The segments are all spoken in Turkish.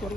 ਕਰੋ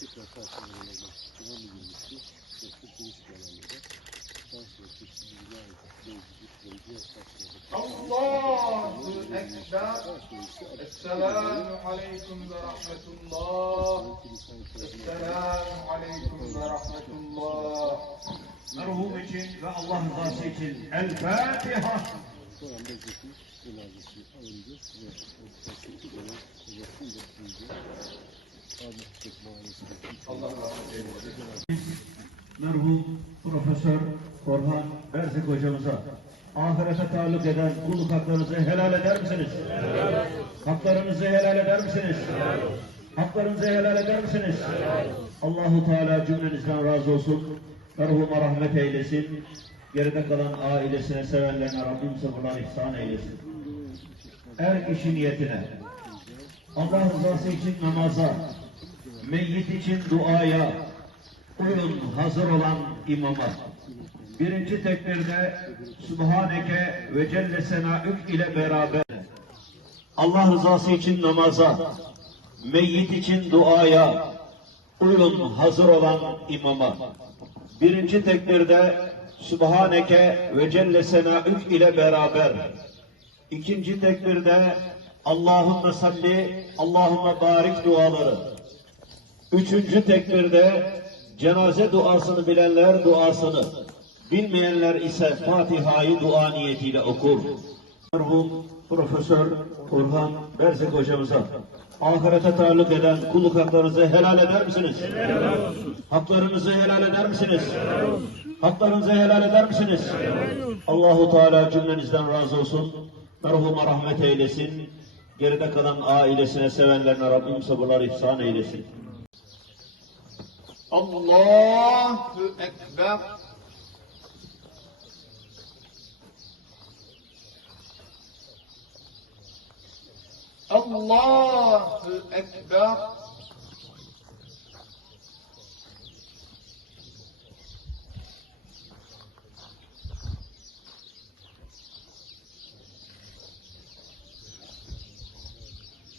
Tekrar karşılanmalarına devam edilmişti. Ve bu geniş bir alanda daha sonra çeşitli bilgiler ait mevcutları diğer karşıladı. Allahu Ekber. Esselamu Aleyküm ve Rahmetullah. Esselamu Aleyküm ve Rahmetullah. Merhum için ve Allah rızası için El Fatiha. Ve Merhum Profesör Orhan Berzik hocamıza ahirete taluk eden kulluk haklarınızı helal eder misiniz? Haklarınızı helal eder misiniz? Haklarınızı helal eder misiniz? Allahu Teala cümlenizden razı olsun. Merhuma rahmet eylesin. Geride kalan ailesine, sevenlerine Rabbim sabırlar ihsan eylesin. Er kişi niyetine, Allah rızası için namaza, meyyit için duaya, uyun hazır olan imama. Birinci tekbirde Subhaneke ve Celle Senaük ile beraber Allah rızası için namaza, meyyit için duaya, uyun hazır olan imama. Birinci tekbirde Subhaneke ve Celle Senaük ile beraber İkinci tekbirde Allahümme salli, Allahümme barik duaları. Üçüncü tekbirde cenaze duasını bilenler duasını, bilmeyenler ise Fatiha'yı dua niyetiyle okur. Merhum Profesör Orhan Berzek hocamıza ahirete taluk eden kulluk haklarınızı helal eder misiniz? Helal olsun. Haklarınızı helal eder misiniz? Helal olsun. Haklarınızı helal eder misiniz? Helal olsun. Allahu Teala cümlenizden razı olsun. Merhuma rahmet eylesin. Geride kalan ailesine, sevenlerine Rabbim sabırlar ihsan eylesin. Allahu Ekber. Allahu Ekber.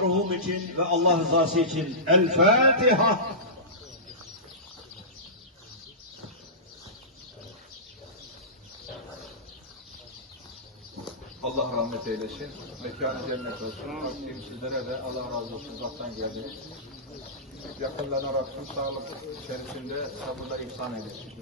Merhum için ve Allah rızası için El Fatiha. Allah rahmet eylesin. Mekanı cennet olsun. Rabbim sizlere de Allah razı olsun. Uzaktan geldiniz. Yakınlarına Rabbim sağlık içerisinde sabırla ihsan eylesin.